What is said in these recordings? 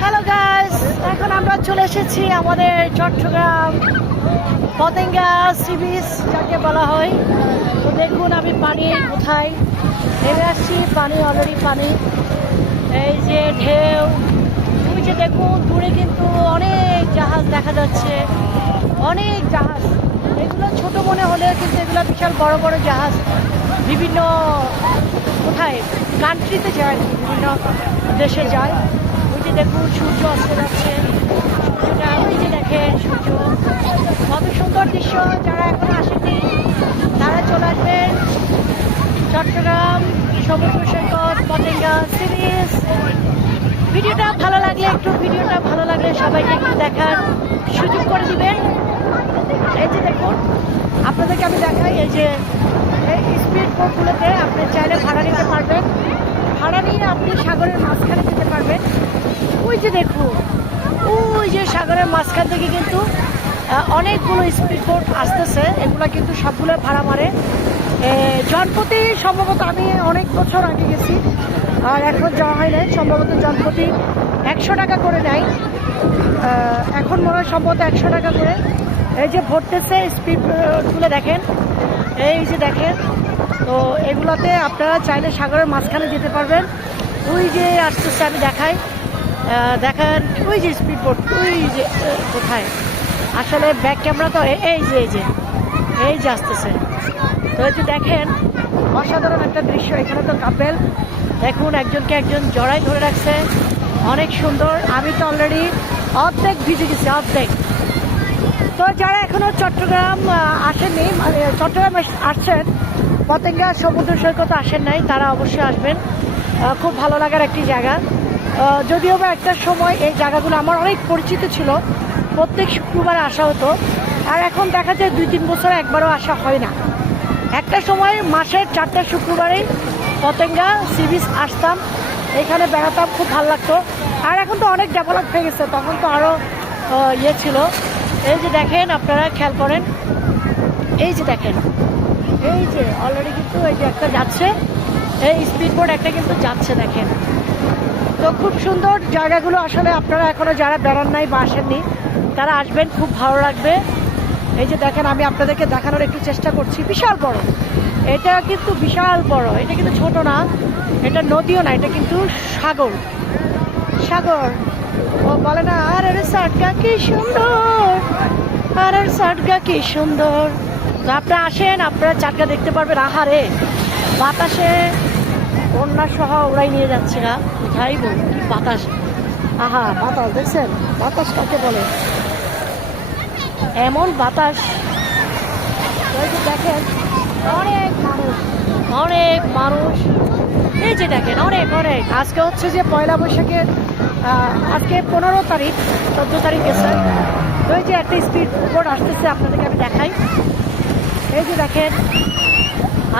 Hello guys, এখন আমরা চলে এসেছি আমাদের চট্টগ্রাম পতেঙ্গা সি বিচ যাকে বলা হয়। তো দেখুন আমি পানি কোথায় নেমে আসছি, পানি অলরেডি পানি, এই যে ঢেউ, ওই যে দেখুন দূরে কিন্তু অনেক জাহাজ দেখা যাচ্ছে, অনেক জাহাজ। এগুলো ছোট মনে হলে কিন্তু এগুলো বিশাল বড় বড় জাহাজ, বিভিন্ন কোথায় কান্ট্রিতে যায়, বিভিন্ন দেশে যায়। ওই যে দেখুন সূর্য অস্ত যাচ্ছে, সূর্যটা ওই যে দেখেন সূর্য, কত সুন্দর দৃশ্য। যারা এখন আসেনি তারা চলে আসবেন চট্টগ্রাম সমুদ্র সৈকত পতেঙ্গা সি বিচ। ভিডিওটা ভালো লাগলে সবাইকে একটু দেখার সুযোগ করে দিবেন। এই যে দেখুন আপনাদেরকে আমি দেখাই, এই যে এই স্পিড বোটগুলোতে আপনি চাইলে ভাড়া নিতে পারবেন, ভাড়া নিয়ে আপনি সাগরের মাঝখানে যেতে পারবেন। ওই যে দেখুন, ওই যে সাগরের মাঝখান থেকে কিন্তু অনেকগুলো স্পিড বোট আসতেছে, এগুলো কিন্তু সবগুলো ভাড়া মারে। জনপ্রতি সম্ভবত আমি অনেক বছর আগে গেছি, আর এখন যাওয়া হয় নাই, সম্ভবত জনপ্রতি 100 টাকা করে নেয়, এখন মনে হয় সম্ভবত 100 টাকা করে। এই যে ভরতেছে স্পিডগুলো দেখেন, এই যে দেখেন। তো এগুলোতে আপনারা চাইলে সাগরের মাঝখানে যেতে পারবেন। ওই যে আসতেছে, আমি দেখাই, দেখেন ওই যে স্পিড বোট, ওই যে কোথায় আসলে ব্যাক ক্যামেরা তো এই যে এই যে আসতেছে। তো এই যে দেখেন অসাধারণ একটা দৃশ্য। এখানে তো কাপেল দেখুন, একজনকে একজন জড়াই ধরে রাখছে, অনেক সুন্দর। আমি তো অলরেডি অর্ধেক ভিজে গেছি, অর্ধেক। তো যারা এখনো চট্টগ্রাম আসেননি, মানে চট্টগ্রাম আসছেন পতেঙ্গা সমুদ্র সৈকত আসেন নাই, তারা অবশ্যই আসবেন। খুব ভালো লাগার একটি জায়গা। যদিও বা একটা সময় এই জায়গাগুলো আমার অনেক পরিচিত ছিল, প্রত্যেক শুক্রবারে আসা হতো, আর এখন দেখা যায় 2-3 বছরে একবারও আসা হয় না। একটা সময় মাসের 4টা শুক্রবারেই পতেঙ্গা সি বিচ আসতাম, এখানে বেড়াতাম, খুব ভালো লাগতো। আর এখন তো অনেক ডেভেলপ হয়ে গেছে, তখন তো আরও ইয়ে ছিল। এই যে দেখেন, আপনারা খেয়াল করেন, এই যে দেখেন, এই যে অলরেডি কিন্তু এই যে একটা যাচ্ছে, এই স্পিড বোট একটা কিন্তু যাচ্ছে দেখেন। তো খুব সুন্দর জায়গাগুলো, আসলে আপনারা এখনো যারা বেড়ান নাই বা আসেননি তারা আসবেন, খুব ভালো লাগবে। এই যে দেখেন, আমি আপনাদেরকে দেখানোর একটু চেষ্টা করছি, বিশাল বড়, এটা কিন্তু বিশাল বড়, এটা কিন্তু ছোট না, এটা নদীও না, এটা কিন্তু সাগর। সাগর ও বলে না, আর সাটকা কি সুন্দর, আর সাটকা কি সুন্দর। তো আপনারা আসেন, আপনারা চাটকা দেখতে পারবেন। আহারে বাতাসে বন্যা সহ ওরাই নিয়ে যাচ্ছে না, কোথায় বল কি বাতাস, আহা বাতাস দেখছেন, বাতাস কাকে বলে, এমন বাতাস। দেখেন অনেক মানুষ, অনেক মানুষ, এই যে দেখেন অনেক অনেক। আজকে হচ্ছে যে পয়লা বৈশাখের, আজকে 15 তারিখ, 14 তারিখ গেছে। তো এই যে একটা স্পিড বোট আসতেছে, আপনাদেরকে আমি দেখাই, এই যে দেখেন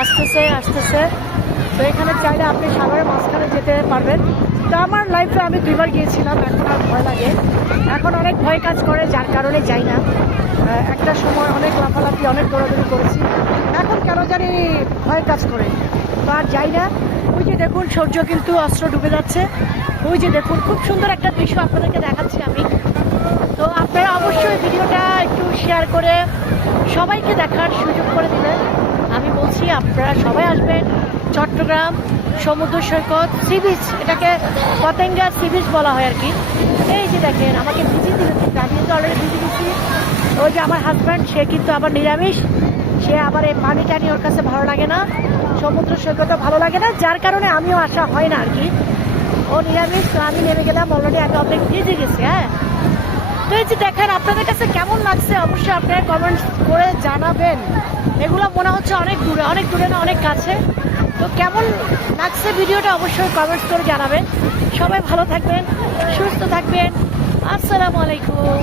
আসতেছে আসতেছে। তো এখানে চাইলে আপনি সাগরের মাঝখানে যেতে পারবেন। তো আমার লাইফে আমি 2বার গিয়েছিলাম, এখন আর ভয় লাগে, এখন অনেক ভয় কাজ করে, যার কারণে যাই না। একটা সময় অনেক লাফালাফি, অনেক দৌড়াদৌড়ি করেছি, এখন কেন জানি ভয় কাজ করে, তো আর যাই না। ওই যে দেখুন সূর্য কিন্তু অস্ত্র ডুবে যাচ্ছে, ওই যে দেখুন খুব সুন্দর একটা দৃশ্য আপনাদেরকে দেখাচ্ছি আমি। তো আপনারা অবশ্যই ভিডিওটা একটু শেয়ার করে সবাইকে দেখার সুযোগ করে দিবেন। আমি বলছি আপনারা সবাই আসবেন চট্টগ্রাম সমুদ্র সৈকত সি বিচ, এটাকে পতেঙ্গা সি বিচ বলা হয় আর কি। এই যে দেখেন আমাকে ভিজিয়ে দিল, আমি তো অলরেডি ভিজে দিচ্ছি। ওই যে আমার হাজব্যান্ড, সে কিন্তু আবার নিরামিষ, সে আবার এই পানি টানি ওর কাছে ভালো লাগে না, সমুদ্র সৈকতও ভালো লাগে না, যার কারণে আমিও আসা হয় না আর কি। ও নিরামিষ, তো আমি নেমে গেলাম, অলরেডি আমি অনেক ভিজে গেছি। হ্যাঁ, তো এই যে দেখেন আপনাদের কাছে কেমন লাগছে অবশ্যই আপনারা কমেন্টস করে জানাবেন। এগুলো মনে হচ্ছে অনেক দূরে, অনেক দূরে না অনেক কাছে। তো কেমন লাগছে ভিডিওটা অবশ্যই কমেন্টস করে জানাবেন। সবাই ভালো থাকবেন, সুস্থ থাকবেন। আসসালামু আলাইকুম।